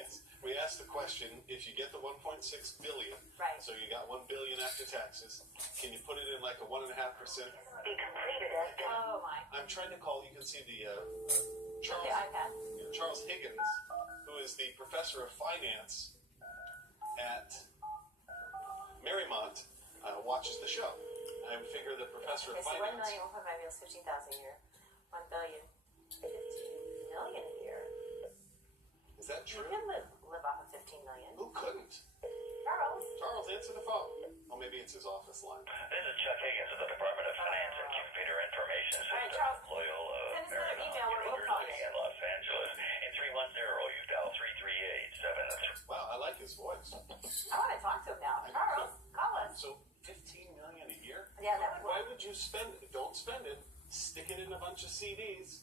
Yes. We asked the question, if you get the 1.6 billion, right? So you got 1 billion after taxes, can you put it in like a 1.5%? Be completed as Oh my. I'm trying to call, you can see the Charles, the iPad. Charles Higgins, who is the professor of finance at Marymount, watches the show. I figure the professor of So finance. 1 million, 1.5 million is 15,000 a year. 1 billion, 15 million a year. Is that true? You can live off of 15 million. Who couldn't? Charles. Charles, answer the phone. Oh, maybe it's his office line. This is Chuck Higgins of the Department of Finance and Computer Information All right, Systems. Charles. Loyola, Send us another Marymount, email where we'll call you. and Los Angeles. In 310, you dial 338-73. Wow, I like his voice. I want to talk to him now. Charles, call us. So 15 million a year? Yeah, that would Why work. would you spend it? Don't spend it. Stick it in a bunch of CDs.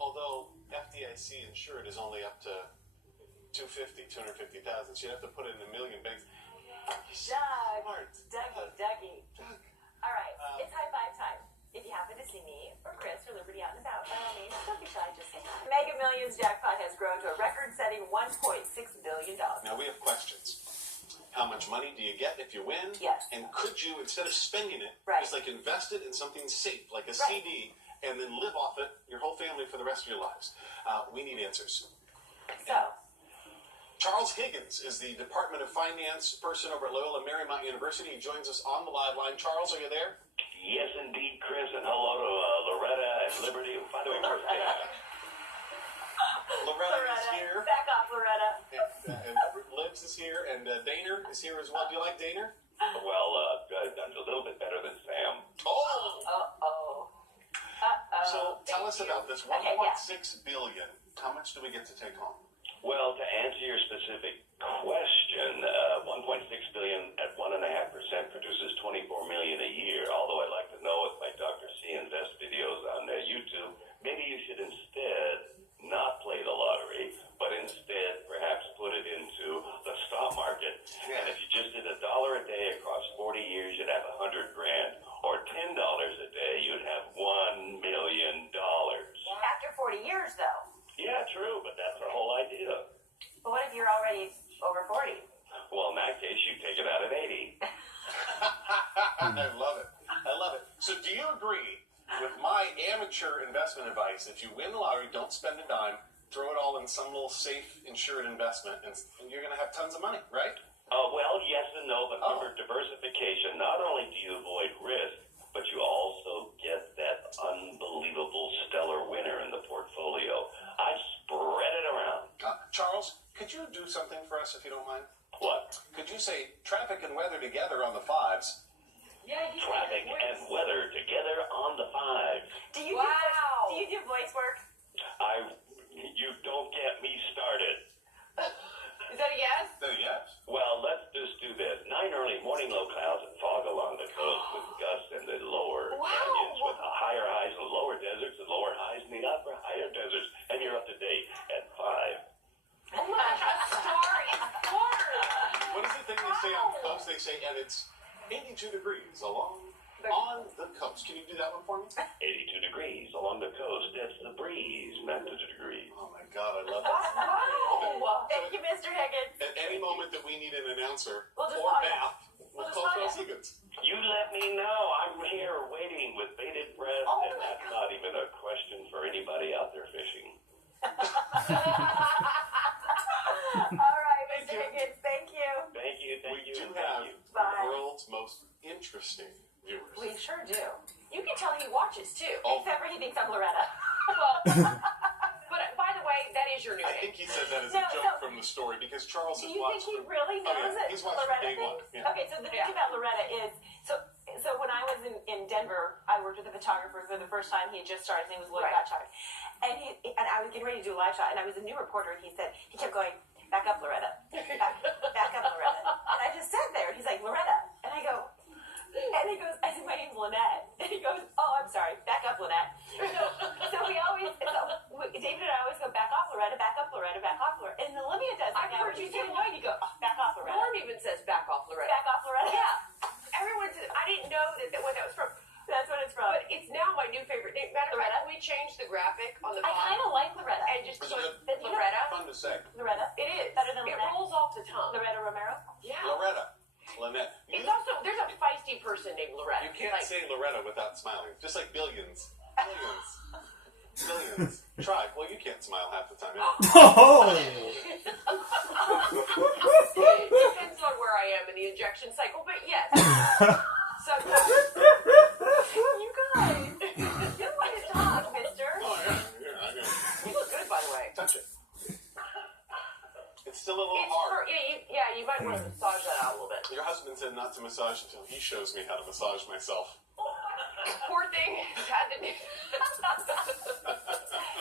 Although FDIC insured is only up to 250,000, so you'd have to put it in a million banks. Doug. Dougie. Doug. All right, it's high five time. If you happen to see me or Chris or Liberty out and about, by all means, don't be shy, just say hi. Mega Millions jackpot has grown to a record-setting $1.6 billion. Now we have questions. How much money do you get if you win? Yes. And could you, instead of spending it, Right. just like invest it in something safe, like a Right. CD, and then live off it, your whole family, for the rest of your lives? We need answers. So, Charles Higgins is the Department of Finance person over at Loyola Marymount University. He joins us on the live line. Charles, are you there? Yes, indeed, Chris, and hello to Loretta and Liberty. By the way, Loretta is here. back off, Loretta. And Libs is here. And Daner is here as well. Do you like Daner? well, I'm a little bit better than Sam. Oh! Uh-oh. So tell us about this Okay, 1.6 billion. How much do we get to take home? Well, to answer your specific question, 1.6 billion at 1.5% produces 24 million a year. Although I'd like to know if my Dr. C Invest videos on YouTube, maybe you should instead not play the lottery, but instead perhaps put it into the stock market. Yeah. And if you just did $1 a day across 40 years, you'd have $100 grand, or $10 a day, you'd have $1 million. After 40 years, though. Yeah, true, but that's the whole idea. But what if you're already over 40? Well, in that case, you take it out at 80. I love it. I love it. So do you agree with my amateur investment advice? If you win the lottery, don't spend a dime. Throw it all in some little safe, insured investment, and you're going to have tons of money, right? Well, yes and no, but remember, diversification, not only do you avoid risk, but you also get that unbelievable stellar winner in the portfolio. I spread it around. Charles, could you do something for us if you don't mind? What? Could you say traffic and weather together on the 5s? Yeah, Traffic and weather together on the 5. Do you do voice work? You don't get me started. Is that a yes? Yes. Well, let's just do this. 9 early morning low clouds and fog along the coast with gusts in the lower canyons, with higher highs in the lower deserts and lower highs in the upper higher deserts. And you're up to date at 5. Oh my God, star is born. What is the thing they say on the coast? They say, and it's 82 degrees on the coast. Can you do that one for me? 82 degrees along the coast. That's the breeze, not the degree. Oh my God, I love that. Wow. Thank you, Mr. Higgins. At any moment that we need an announcer We'll just or call you. math, we'll call Charles Higgins. You let me know. I'm here waiting with bated breath, and that's not even a question for anybody out there fishing. All right, Mr. Higgins, thank you. Thank you, We do and have thank you. the world's most interesting viewers. We sure do. You can tell he watches too, Oh. except for he thinks I'm Loretta. But by the way, that is your new I name. think he said that as a joke from the story because Charles Do has you think watched he the- really knows that he's watched Loretta day one. thinks? Yeah. Okay, so the thing about Loretta is, so when I was in Denver, I worked with a photographer for the first time. He had just started. His name was Lloyd Gottschalk. And I was getting ready to do a live shot, and I was a new reporter, and he kept going, back up, Loretta. Back up, Loretta. And I just sat there, and he's like, Loretta. And I go, and he goes, I said, my name's Lynette. And he goes, oh, I'm sorry, back up, Lynette. So David and I always go, back off, Loretta, back up, Loretta, back off, Loretta. And Olivia does. I've now, heard when you get do. annoyed, you go, oh, back off, Loretta. Norm even says back off, Loretta. Back off, Loretta. Yeah. Everyone says, I didn't know what that was from. That's what it's from. But it's now my new favorite name. Matter of fact, we changed the graphic on the I bottom kind of like Loretta. and just Was put it Loretta. fun to say. Loretta? It is. Better than It Lynette? rolls off the tongue. Loretta Romero? Yeah. Loretta. Lynette. It's also, there's a feisty person named Loretta. You can't say Loretta without smiling. Just like billions. Billions. Billions. Try. Well, you can't smile half the time. Oh! Depends on where I am in the injection cycle, but yes. So, you guys, you don't want to talk, mister. Oh, yeah, I know. You look good, by the way. Touch it. It's still a little It's hard. you might want to massage that out a little bit. Your husband said not to massage until he shows me how to massage myself. Poor thing had to do. You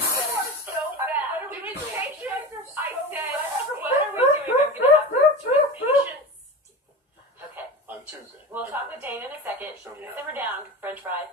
are so bad. To his patience, I said, What are we doing? I'm going to have to. to his patience. Okay. On Tuesday. We'll talk with Dane in a second. Show me how. Simmer down, French fry.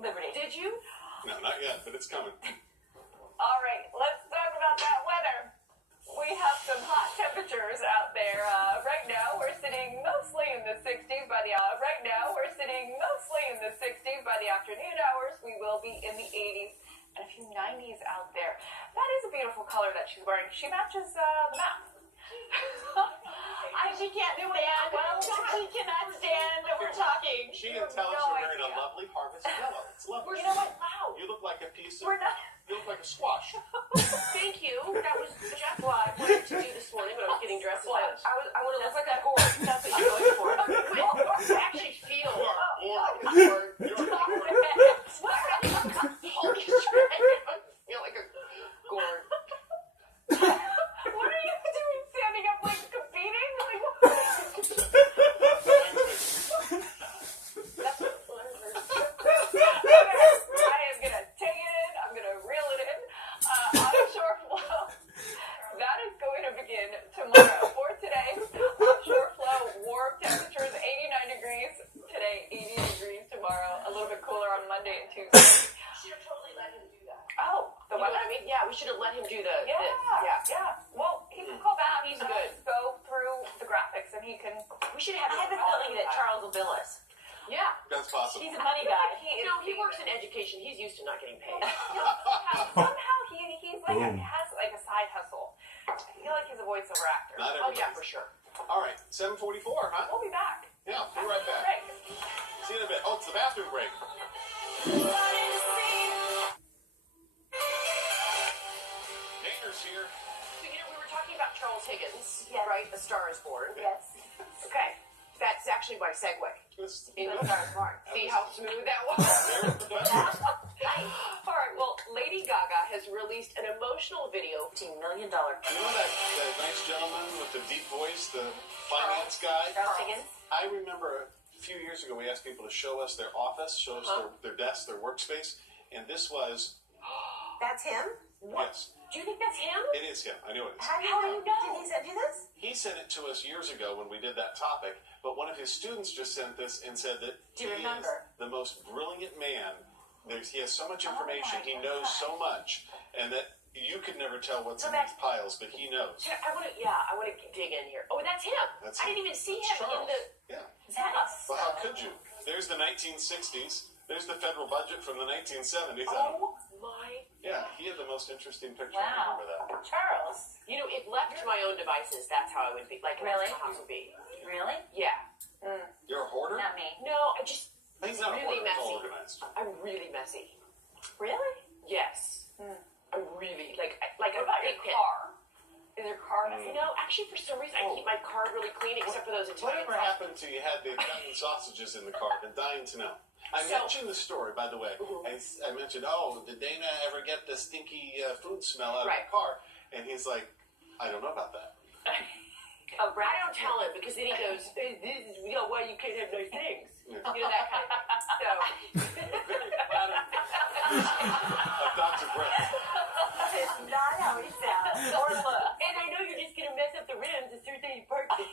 Liberty. Did you? No, not yet, but it's coming. All right, let's talk about that weather. We have some hot temperatures out there. Right now, we're sitting mostly in the 60s by the afternoon hours. We will be in the 80s and a few 90s out there. That is a beautiful color that she's wearing. She matches the map. She can't stand. Well, She cannot stand that we're talking. She You can have tell us no you're wearing a idea. lovely harvest yellow. It's lovely. You know what? Wow. You look like a piece of. We're not. You look like a squash. Thank you. That was just what I wanted to do this morning when I was getting dressed. I want to look like that gourd. That's what you're going for. I actually feel You are bored. gourd. You are bored. Holy shit. I feel like a gourd. What are you doing standing up like competing? Like, what? I am going to take it in. I'm going to reel it in. Offshore flow. That is going to begin tomorrow. For today, offshore flow, warm temperatures, 89 degrees. Today, 80 degrees tomorrow. A little bit cooler on Monday and Tuesday. Should have totally let him do that. Oh, the what? I mean, yeah, we should have let him do the. Yeah. Well, he can call back. He's good. Go through the graphics, and he can. We should have. I have a feeling that Charles will bill us. Yeah. That's possible. He's a money guy. He works in education. He's used to not getting paid. Somehow he's like Boom. has like a side hustle. I feel like he's a voiceover actor. Not Oh yeah, everybody. for sure. All right, 7:44, huh? We'll be back. Yeah, we'll be right back. Break. See you in a bit. Oh, it's the bathroom break. Danger's here. So we were talking about Charles Higgins, Yes. right? The Star is Born. Yes. Okay, that's actually my segue. This- In The Star is Born. See how smooth that was? Very professional. All right. Well, Lady Gaga has released an emotional video. $15 million. You know that nice gentleman with the deep voice, the finance guy? Charles Higgins. I remember a few years ago we asked people to show us their office, show us their desk, their workspace, and this was, That's him? yes, Do you think that's him? it is him. I knew it is. How do you know? Did he send you this? He sent it to us years ago when we did that topic, but one of his students just sent this and said that Do you he remember? is the most brilliant man. He has so much Oh information, my he knows God. so much, and that you could never tell what's So in these piles, but he knows. I want to dig in here. Oh, that's him. That's I him. didn't even see It's him in Charles. the. Yeah. Yes. Well, how could you? There's the 1960s. There's the federal budget from the 1970s. Oh my! Yeah, he had the most interesting picture. Wow. I remember that. Charles. You know, if left to my own devices, that's how I would be. Like, Really? That's how it would be. Really? Yeah. You're a hoarder? Not me. No, He's not really a hoarder. He's all messy. organized. I'm really messy. Really? Yes. I'm really like a What about your big pit. car? Is your car messy? No, actually, for some reason, I keep my car really clean, except for those Italian Whatever sausages. happened to you had the Italian sausages in the car? I'm dying to know. I So- mentioned the story, by the way. I mentioned, did Dana ever get the stinky food smell out of Right. the car? And he's like, I don't know about that. Oh, Brad. I don't tell him because then he goes, hey, this is, why you can't have nice things. Yeah. You know, that kind of thing. So, Very flattering of Dr. Brett. It's not how he sounds. Or look. and I know you're just going to mess up the rims as soon as you park it.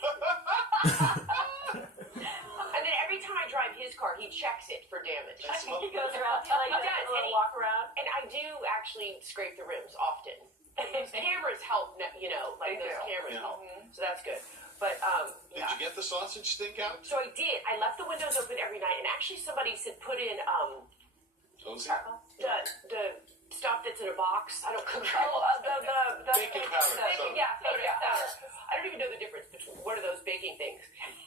And then every time I drive his car, he checks it for damage. He goes around, like, He does, a little walk around. And I do actually scrape the rims often. Those cameras help, you know, like They those do. cameras Yeah. help. So that's good. But, Did yeah. you get the sausage stink out? So I did. I left the windows open every night, and actually somebody said put in Ozzy? the stuff that's in a box. I don't cook. The Baking powder. baking, yeah, Soda soda powder. powder. I don't even know the difference between one of those baking things.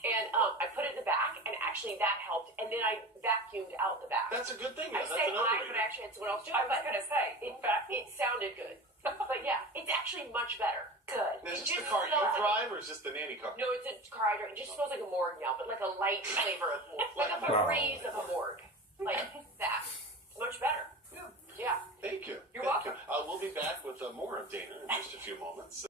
And I put it in the back, and actually that helped. And then I vacuumed out the back. That's a good thing. I That's say an I, overeater. but actually had someone else do it. I was gonna say, in fact, It sounded good. But yeah, it's actually much better. Good. Is this It the just car you smells like- drive, or is this the nanny car? No, it's a car hydrant. It just smells like a Morgan, but like a light flavor of more. Like a Wow. Febreze